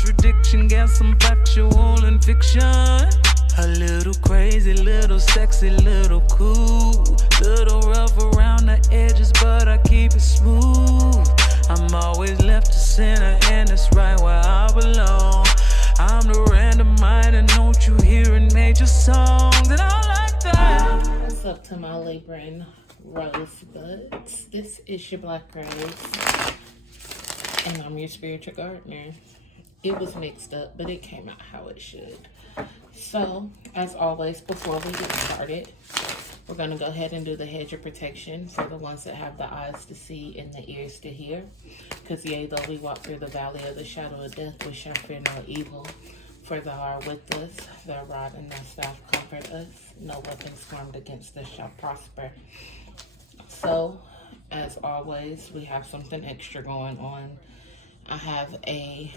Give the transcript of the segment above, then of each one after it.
contradiction, got some factual and fiction. A little crazy, little sexy, little cool. Little rough around the edges, but I keep it smooth. I'm always left to center, and that's right where I belong. I'm the random mind, and don't you hear in major songs, and I like that. What's up to my Libra and Rosebuds? This is your Black Rose, and I'm your spiritual gardener. It was mixed up, but it came out how it should. So, as always, before we get started, we're going to go ahead and do the hedge of protection for the ones that have the eyes to see and the ears to hear. Because yea, though we walk through the valley of the shadow of death, we shall fear no evil. For thou art with us, thy rod and thy staff comfort us. No weapons formed against us shall prosper. So, as always, we have something extra going on. I have a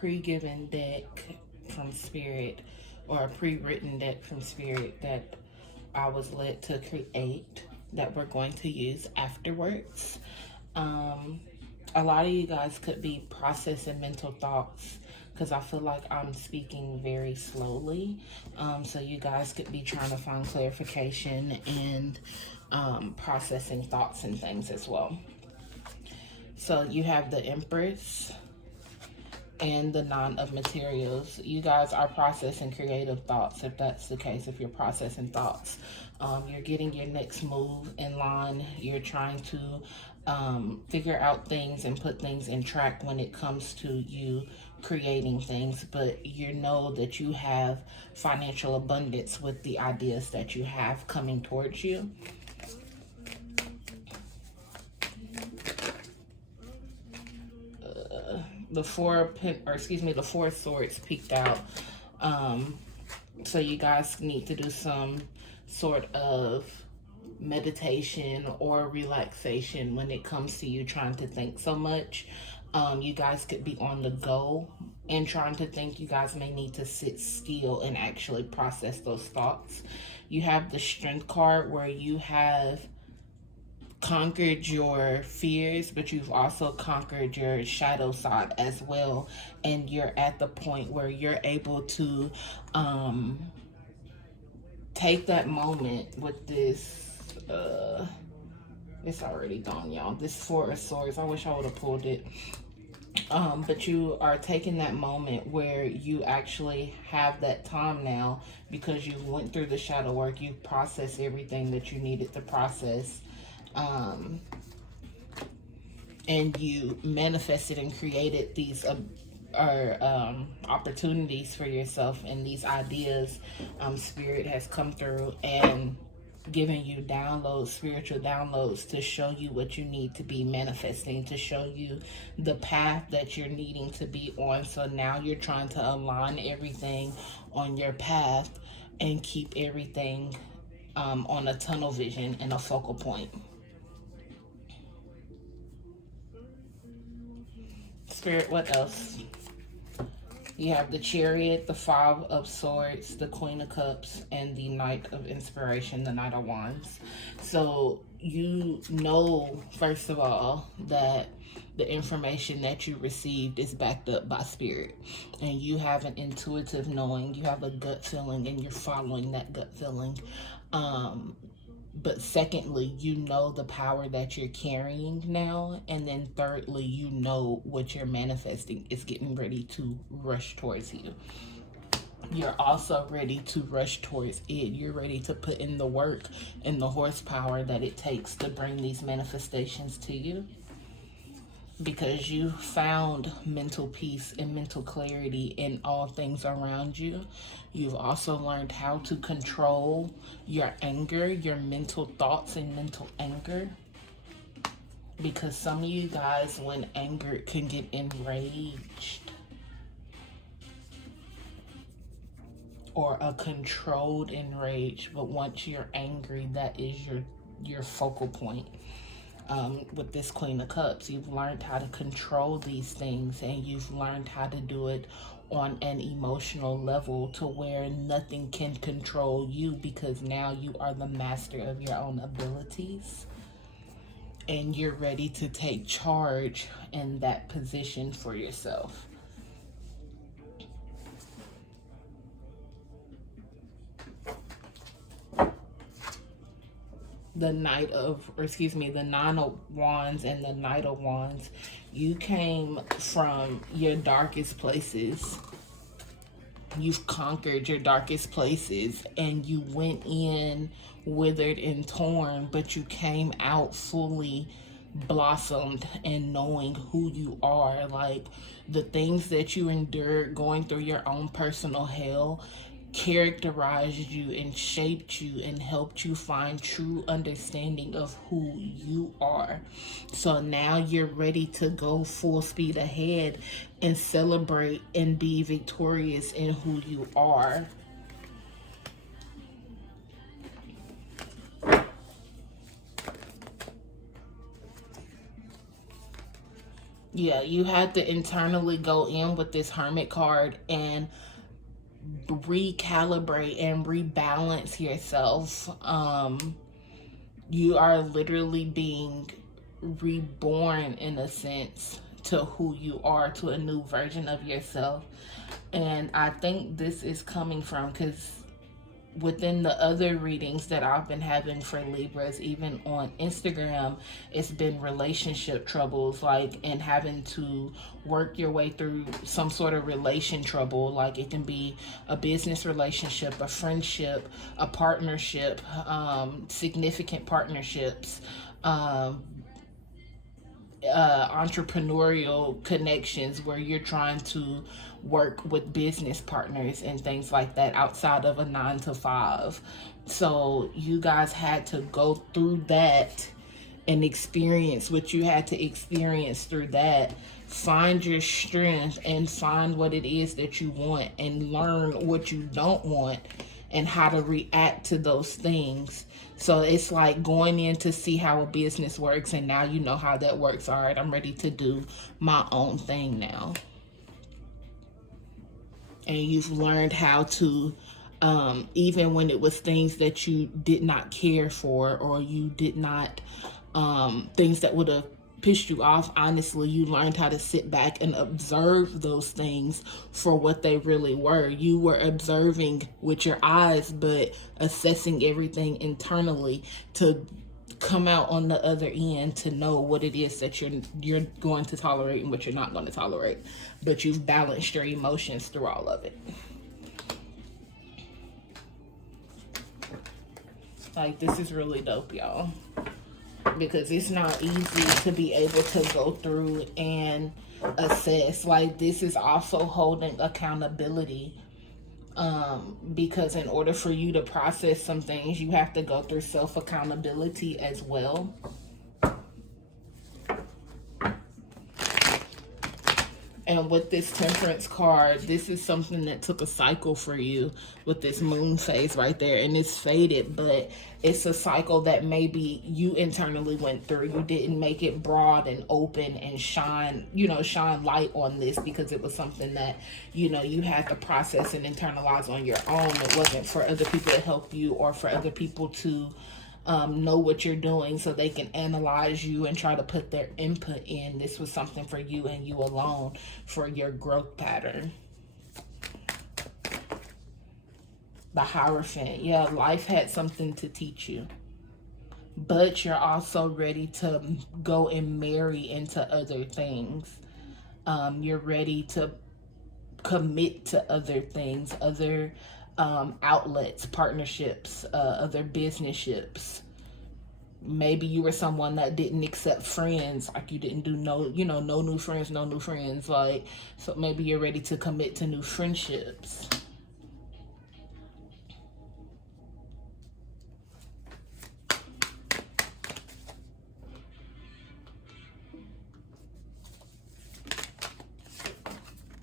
pre-given deck from Spirit, or a pre-written deck from Spirit that I was led to create that we're going to use afterwards. A lot of you guys could be processing mental thoughts because I feel like I'm speaking very slowly. So you guys could be trying to find clarification and processing thoughts and things as well. So you have the Empress and the Nine of Materials. You guys are processing creative thoughts. If that's the case, if you're processing thoughts, you're getting your next move in line. You're trying to figure out things and put things in track when it comes to you creating things, but you know that you have financial abundance with the ideas that you have coming towards you. The Four of Swords peeked out. So you guys need to do some sort of meditation or relaxation when it comes to you trying to think so much. You guys could be on the go and trying to think. You guys may need to sit still and actually process those thoughts. You have the Strength card where you have conquered your fears, but you've also conquered your shadow side as well, and you're at the point where you're able to take that moment with this it's already gone, y'all, this Four of Swords. I wish I would have pulled it. But you are taking that moment where you actually have that time now because you went through the shadow work, you processed everything that you needed to process, and you manifested and created these opportunities for yourself, and these ideas. Spirit has come through and given you downloads, spiritual downloads, to show you what you need to be manifesting, to show you the path that you're needing to be on. So now you're trying to align everything on your path and keep everything on a tunnel vision and a focal point. Spirit, what else? You have the Chariot, the Five of Swords, the Queen of Cups, and the Knight of Inspiration, the Knight of Wands. So you know, first of all, that the information that you received is backed up by Spirit. And you have an intuitive knowing, you have a gut feeling, and you're following that gut feeling. But secondly, you know the power that you're carrying now. And then thirdly, you know what you're manifesting is getting ready to rush towards you. You're also ready to rush towards it. You're ready to put in the work and the horsepower that it takes to bring these manifestations to you. Because you found mental peace and mental clarity in all things around you. You've also learned how to control your anger, your mental thoughts and mental anger. Because some of you guys, when angered, can get enraged. Or a controlled enrage. But once you're angry, that is your focal point. With this Queen of Cups, you've learned how to control these things, and you've learned how to do it on an emotional level to where nothing can control you, because now you are the master of your own abilities, and you're ready to take charge in that position for yourself. the Nine of Wands and the Knight of Wands. You came from your darkest places. You've conquered your darkest places, and you went in withered and torn, but you came out fully blossomed and knowing who you are. Like, the things that you endured going through your own personal hell characterized you and shaped you and helped you find true understanding of who you are. So now you're ready to go full speed ahead and celebrate and be victorious in who you are. Yeah, you had to internally go in with this Hermit card and recalibrate and rebalance yourself. You are literally being reborn, in a sense, to who you are, to a new version of yourself. And I think this is coming from, because within the other readings that I've been having for Libras, even on Instagram, it's been relationship troubles, like, and having to work your way through some sort of relation trouble. Like, it can be a business relationship, a friendship, a partnership, significant partnerships, entrepreneurial connections where you're trying to work with business partners and things like that outside of a 9 to 5. So you guys had to go through that and experience what you had to experience through that. Find your strength and find what it is that you want, and learn what you don't want and how to react to those things. So it's like going in to see how a business works, and now you know how that works. All right, I'm ready to do my own thing now. And you've learned how to, even when it was things that you did not care for, or you did not, things that would have pissed you off, honestly, you learned how to sit back and observe those things for what they really were. You were observing with your eyes, but assessing everything internally to come out on the other end to know what it is that you're going to tolerate and what you're not going to tolerate. But you've balanced your emotions through all of it. Like, this is really dope, y'all, because it's not easy to be able to go through and assess. Like, this is also holding accountability, because in order for you to process some things, you have to go through self-accountability as well. And with this Temperance card, this is something that took a cycle for you with this moon phase right there. And it's faded, but it's a cycle that maybe you internally went through. You didn't make it broad and open and shine light on this, because it was something that, you had to process and internalize on your own. It wasn't for other people to help you, or for other people to know what you're doing so they can analyze you and try to put their input in. This was something for you and you alone, for your growth pattern. The Hierophant. Yeah, life had something to teach you, but you're also ready to go and marry into other things. You're ready to commit to other things, other outlets, partnerships, other businesships. Maybe you were someone that didn't accept friends, like you didn't do no new friends, like, so maybe you're ready to commit to new friendships.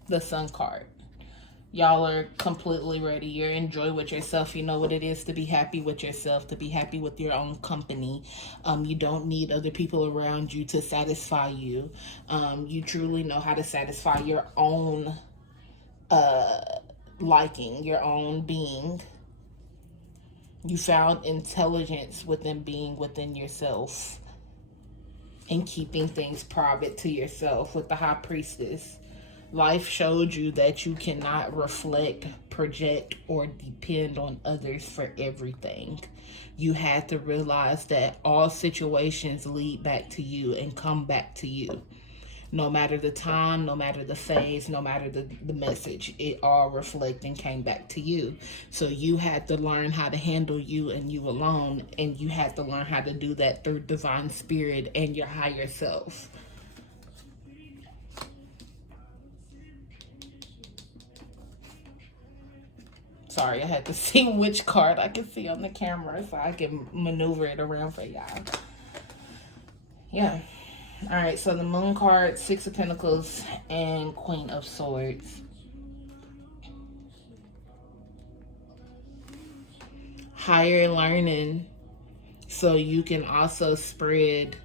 The Sun card. Y'all are completely ready. You're enjoy with yourself. You know what it is to be happy with yourself, to be happy with your own company. You don't need other people around you to satisfy you. You truly know how to satisfy your own liking, your own being. You found intelligence within being within yourself and keeping things private to yourself with the High Priestess. Life showed you that you cannot reflect, project, or depend on others for everything. You had to realize that all situations lead back to you and come back to you. No matter the time, no matter the phase, no matter the message, it all reflected and came back to you. So you had to learn how to handle you and you alone, and you had to learn how to do that through divine spirit and your higher self. Sorry, I had to see which card I can see on the camera so I can maneuver it around for y'all. Yeah. All right, so the Moon card, Six of Pentacles, and Queen of Swords. Higher learning so you can also spread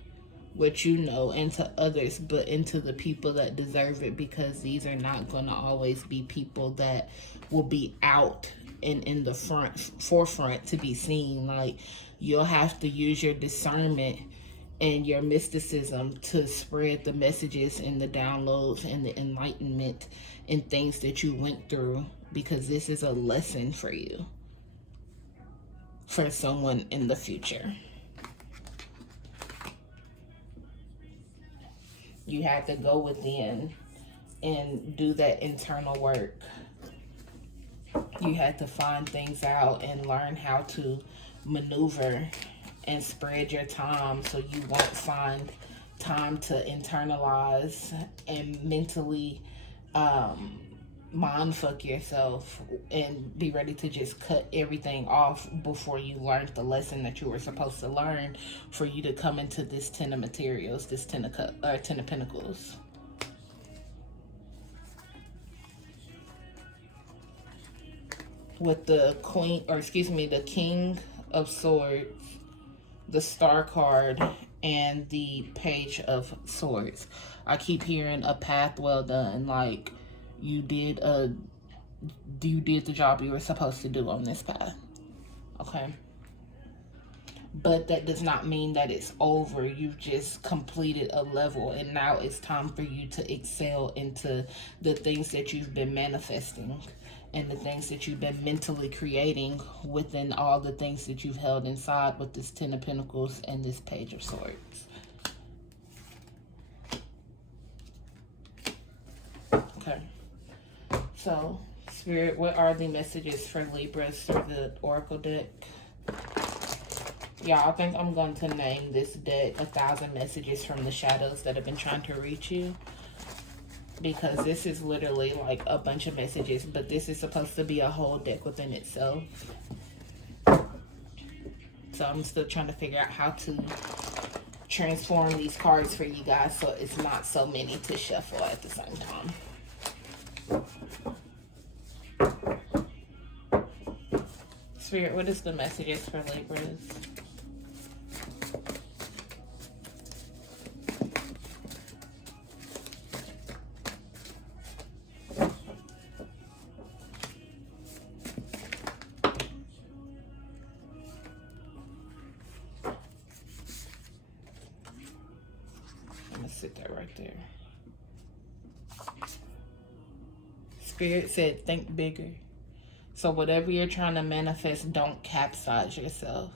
what you know into others, but into the people that deserve it, because these are not going to always be people that will be out and in the forefront to be seen. Like, you'll have to use your discernment and your mysticism to spread the messages and the downloads and the enlightenment and things that you went through, because this is a lesson for you, for someone in the future. You have to go within and do that internal work. You have to find things out and learn how to maneuver and spread your time so you won't find time to internalize and mentally mind fuck yourself and be ready to just cut everything off before you learned the lesson that you were supposed to learn, for you to come into this Ten of Materials, this Ten of Pentacles. With the the King of Swords, the Star card, and the Page of Swords. I keep hearing a path well done, like you did the job you were supposed to do on this path. Okay? But that does not mean that it's over. You've just completed a level, and now it's time for you to excel into the things that you've been manifesting and the things that you've been mentally creating within all the things that you've held inside with this Ten of Pentacles and this Page of Swords. Okay. So, Spirit, what are the messages for Libras through the Oracle deck? Yeah, I think I'm going to name this deck 1,000 Messages from the Shadows that have been trying to reach you. Because this is literally like a bunch of messages, but this is supposed to be a whole deck within itself. So I'm still trying to figure out how to transform these cards for you guys so it's not so many to shuffle at the same time. Spirit, what is the messages for Libras? Sit that right there. Spirit said, think bigger. So whatever you're trying to manifest, don't capsize yourself.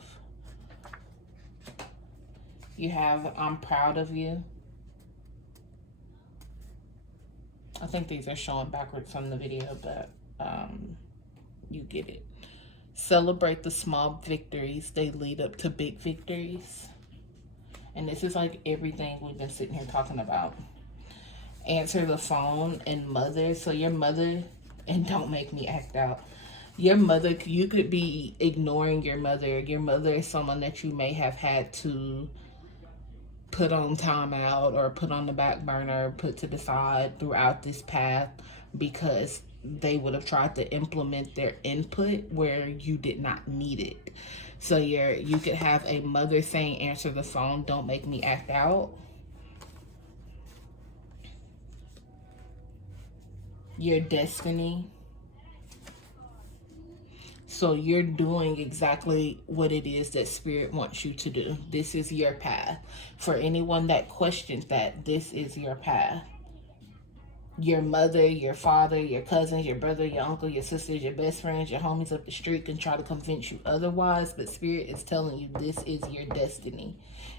You have, I'm proud of you. I think these are showing backwards on the video, but you get it. Celebrate the small victories. They lead up to big victories. And this is like everything we've been sitting here talking about. Answer the phone and mother. So your mother, and don't make me act out. Your mother, you could be ignoring your mother. Your mother is someone that you may have had to put on timeout or put on the back burner, put to the side throughout this path, because they would have tried to implement their input where you did not need it. So you could have a mother saying, answer the phone, don't make me act out. Your destiny. So you're doing exactly what it is that Spirit wants you to do. This is your path. For anyone that questions that, this is your path. your mother, your father, your cousins, your brother, your uncle, your sisters, your best friends, your homies up the street can try to convince you otherwise, but Spirit is telling you this is your destiny,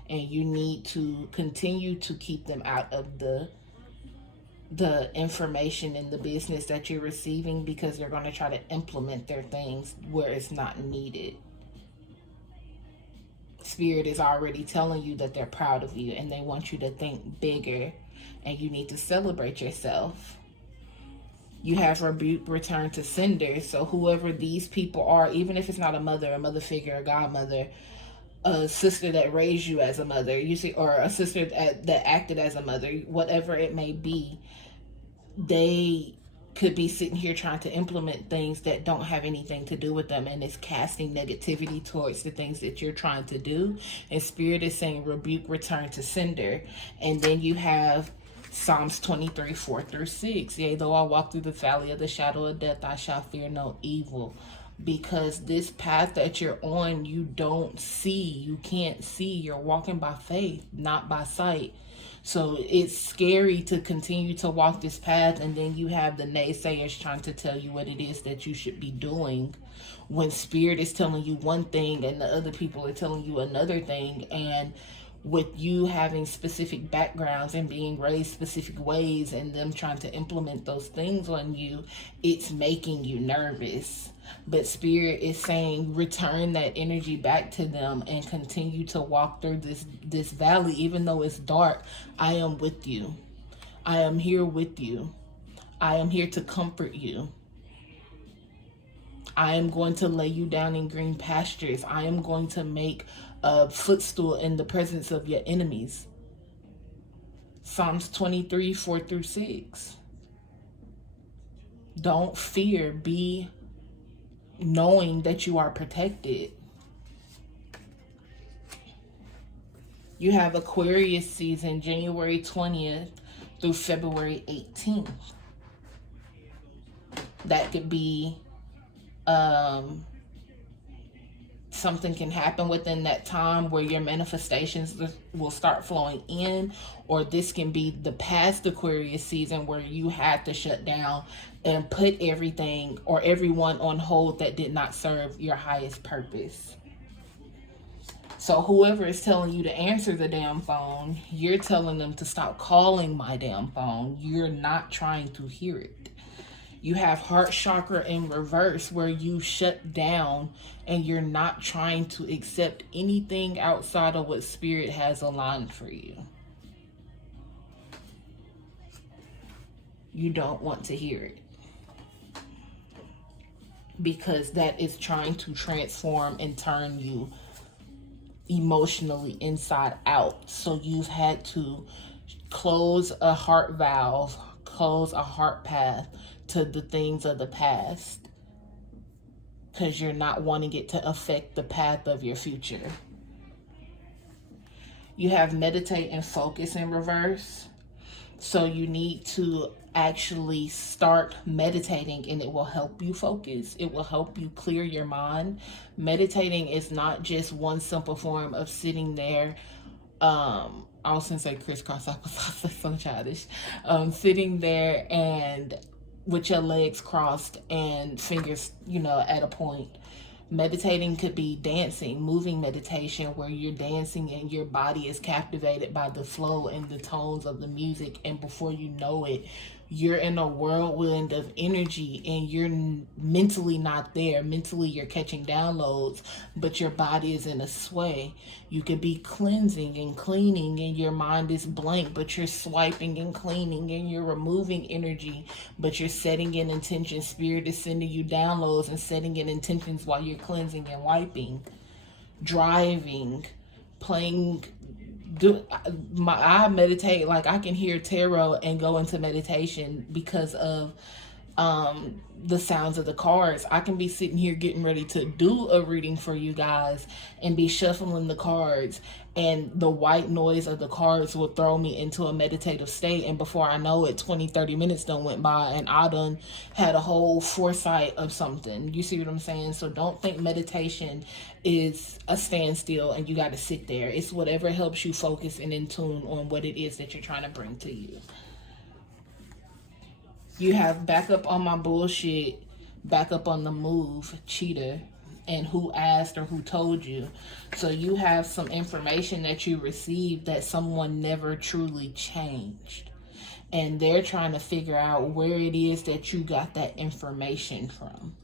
and you need to continue to keep them out of the information and the business that you're receiving, because they're going to try to implement their things where it's not needed. Spirit is already telling you that they're proud of you and they want you to think bigger, and you need to celebrate yourself. You have rebuke, return to sender. So whoever these people are, even if it's not a mother figure, a godmother, a sister that raised you as a mother, you see, or a sister that acted as a mother, whatever it may be, they could be sitting here trying to implement things that don't have anything to do with them, and it's casting negativity towards the things that you're trying to do. And Spirit is saying rebuke, return to sender. And then you have Psalms 23, 4-6. Yea, though I walk through the valley of the shadow of death, I shall fear no evil. Because this path that you're on, you don't see, you can't see. You're walking by faith, not by sight. So it's scary to continue to walk this path, and then you have the naysayers trying to tell you what it is that you should be doing, when Spirit is telling you one thing and the other people are telling you another thing. And with you having specific backgrounds and being raised specific ways and them trying to implement those things on you, it's making you nervous. But Spirit is saying return that energy back to them and continue to walk through this valley. Even though it's dark, I am with you. I am here with you. I am here to comfort you. I am going to lay you down in green pastures. I am going to make a footstool in the presence of your enemies. Psalms 23, 4-6. Don't fear. Be knowing that you are protected. You have Aquarius season, January 20th through February 18th. That could be something can happen within that time where your manifestations will start flowing in, or this can be the past Aquarius season where you had to shut down and put everything or everyone on hold that did not serve your highest purpose. So whoever is telling you to answer the damn phone, you're telling them to stop calling my damn phone. You're not trying to hear it. You have heart chakra in reverse, where you shut down and you're not trying to accept anything outside of what Spirit has aligned for you. You don't want to hear it, because that is trying to transform and turn you emotionally inside out. So you've had to close a heart valve, close a heart path to the things of the past, because you're not wanting it to affect the path of your future. You have meditate and focus in reverse. So you need to actually start meditating, and it will help you focus. It will help you clear your mind. Meditating is not just one simple form of sitting there. I was going to say crisscross applesauce, that's so childish. Sitting there and with your legs crossed and fingers, at a point. Meditating could be dancing, moving meditation, where you're dancing and your body is captivated by the flow and the tones of the music, and before you know it, you're in a whirlwind of energy and you're mentally not there. Mentally, you're catching downloads, but your body is in a sway. You could be cleansing and cleaning and your mind is blank, but you're swiping and cleaning and you're removing energy, but you're setting in intention. Spirit is sending you downloads and setting in intentions while you're cleansing and wiping. Driving, playing. I meditate, like I can hear tarot and go into meditation because of the sounds of the cards. I can be sitting here getting ready to do a reading for you guys and be shuffling the cards, and the white noise of the cards will throw me into a meditative state, and before I know it, 20-30 minutes done went by and I done had a whole foresight of something. You see what I'm saying? So don't think meditation is a standstill and you got to sit there. It's whatever helps you focus and in tune on what it is that you're trying to bring to you. You have back up on my bullshit, back up on the move, cheater, and who asked or who told you. So you have some information that you received that someone never truly changed. And they're trying to figure out where it is that you got that information from.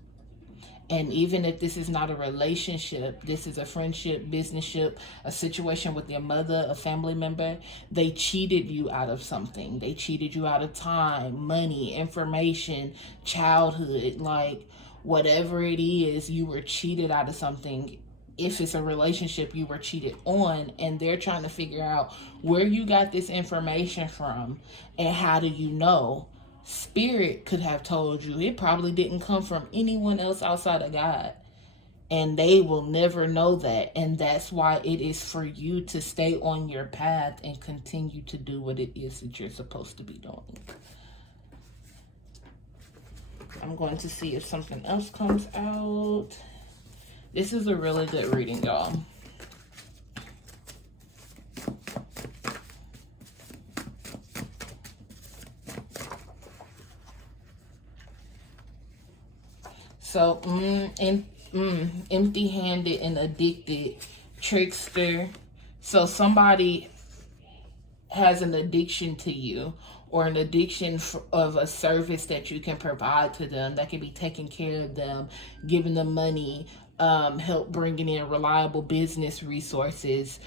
And even if this is not a relationship, this is a friendship, businessship, a situation with your mother, a family member, they cheated you out of something. They cheated you out of time, money, information, childhood, like whatever it is, you were cheated out of something. If it's a relationship, you were cheated on, and they're trying to figure out where you got this information from and how do you know. Spirit could have told you. It probably didn't come from anyone else outside of God. And they will never know that. And that's why it is for you to stay on your path and continue to do what it is that you're supposed to be doing. I'm going to see if something else comes out. This is a really good reading, y'all. So, empty-handed and addicted, trickster. So somebody has an addiction to you, or an addiction of a service that you can provide to them, that can be taking care of them, giving them money, help bringing in reliable business resources.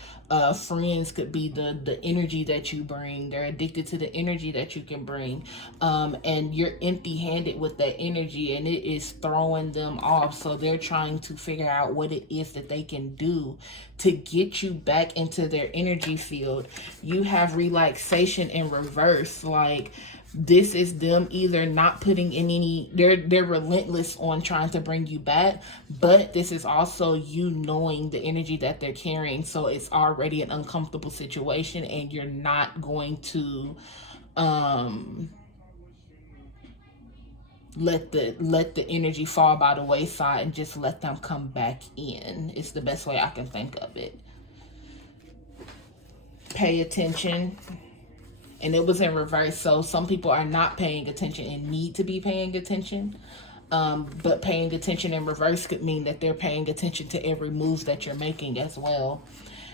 Friends could be the energy that you bring. They're addicted to the energy that you can bring. And you're empty-handed with that energy, and it is throwing them off. So they're trying to figure out what it is that they can do to get you back into their energy field. You have relaxation in reverse. Like, this is them either not putting in any, they're relentless on trying to bring you back, but this is also you knowing the energy that they're carrying. So it's already an uncomfortable situation, and you're not going to let the energy fall by the wayside and just let them come back in. It's the best way I can think of it. Pay attention. And it was in reverse. So some people are not paying attention and need to be paying attention. But paying attention in reverse could mean that they're paying attention to every move that you're making as well.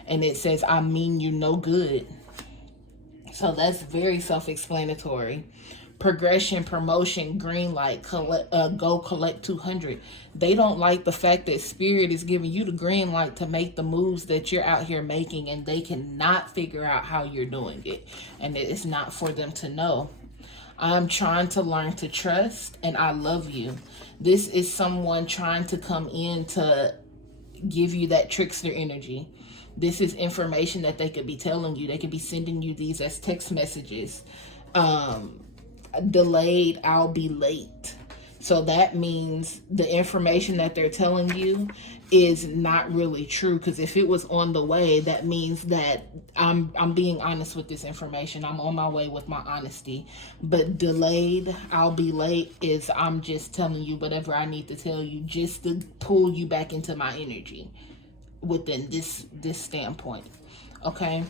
And it says, I mean you no good. So that's very self-explanatory. Progression, promotion, green light, go collect 200. They don't like the fact that Spirit is giving you the green light to make the moves that you're out here making, and they cannot figure out how you're doing it. And it's not for them to know. I'm trying to learn to trust, and I love you. This is someone trying to come in to give you that trickster energy. This is information that they could be telling you. They could be sending you these as text messages. Delayed, I'll be late. So that means the information that they're telling you is not really true, because if it was on the way, that means that I'm being honest with this information. I'm on my way with my honesty. But delayed, I'll be late is I'm just telling you whatever I need to tell you just to pull you back into my energy within this standpoint. Okay.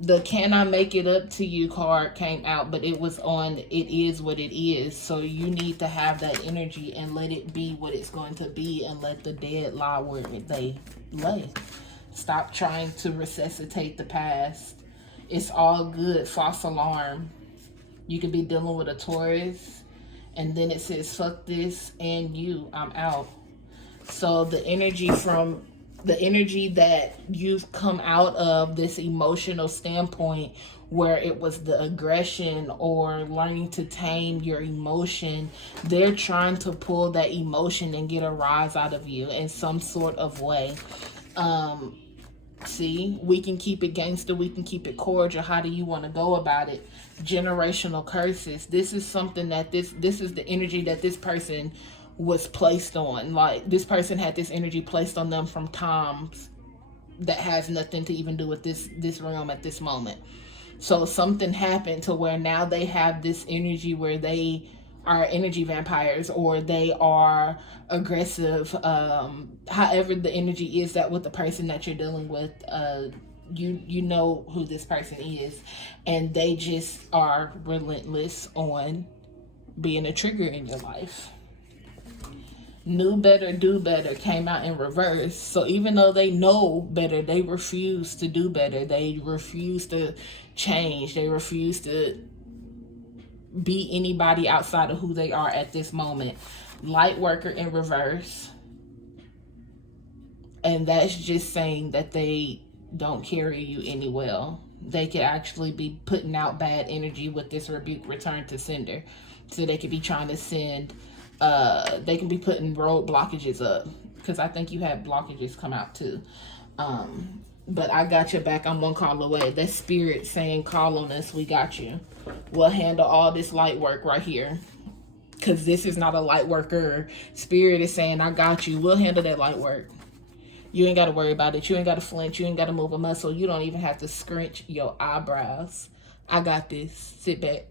The can I make it up to you card came out, but it was on it is what it is. So you need to have that energy and let it be what it's going to be, and let the dead lie where they lay. Stop trying to resuscitate the past. It's all good. False alarm. You could be dealing with a Taurus, and then it says, fuck this and you, I'm out. So the energy that you've come out of this emotional standpoint, where it was the aggression or learning to tame your emotion, they're trying to pull that emotion and get a rise out of you in some sort of way. See, we can keep it gangster, we can keep it cordial. How do you want to go about it? Generational curses. This is something that this is the energy that this person was placed on. Like, this person had this energy placed on them from times that has nothing to even do with this realm at this moment. So something happened to where now they have this energy where they are energy vampires, or they are aggressive. However the energy is that with the person that you're dealing with, you know who this person is, and they just are relentless on being a trigger in your life. Knew better, do better came out in reverse. So even though they know better, they refuse to do better. They refuse to change. They refuse to be anybody outside of who they are at this moment. Light worker in reverse. And that's just saying that they don't carry you any well. They could actually be putting out bad energy with this rebuke return to sender. So they could be trying to send, they can be putting road blockages up. Because I think you had blockages come out too. But I got your back. I'm one call away. That's spirit saying, call on us. We got you. We'll handle all this light work right here. Because this is not a light worker. Spirit is saying, I got you. We'll handle that light work. You ain't got to worry about it. You ain't got to flinch. You ain't got to move a muscle. You don't even have to scrunch your eyebrows. I got this. Sit back.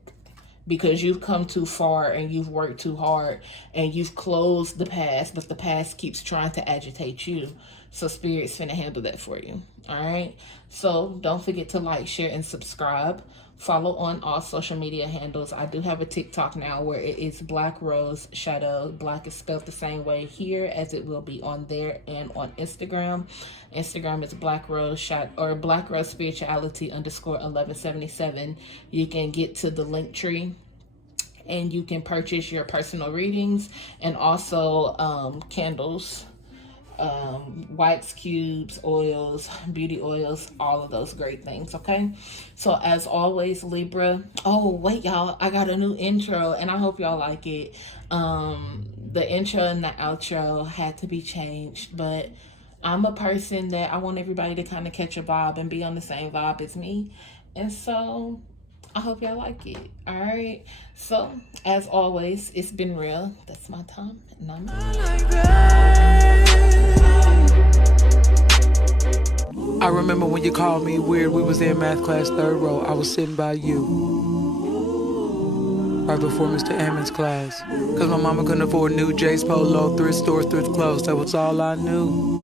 Because you've come too far and you've worked too hard and you've closed the past, but the past keeps trying to agitate you. So Spirit's finna handle that for you. All right. So don't forget to like, share, and subscribe. Follow on all social media handles. I do have a TikTok now where it is BlaqueRoseShadeaux. Black is spelled the same way here as it will be on there and on Instagram. Instagram is BlaqueRoseShadeaux or BlaqueRoseSpirituality_1177. You can get to the link tree and you can purchase your personal readings and also candles, wax cubes, oils, beauty oils, all of those great things. Okay, so as always, Libra, oh wait y'all, I got a new intro and I hope y'all like it. The intro and the outro had to be changed, but I'm a person that I want everybody to kind of catch a vibe and be on the same vibe as me, and so I hope y'all like it. All right, so as always, it's been real. That's my time, and I'm I remember when you called me weird. We was in math class, 3rd row. I was sitting by you, right before Mr. Ammon's class. Cause my mama couldn't afford new J's Polo, thrift stores, thrift clothes. That was all I knew.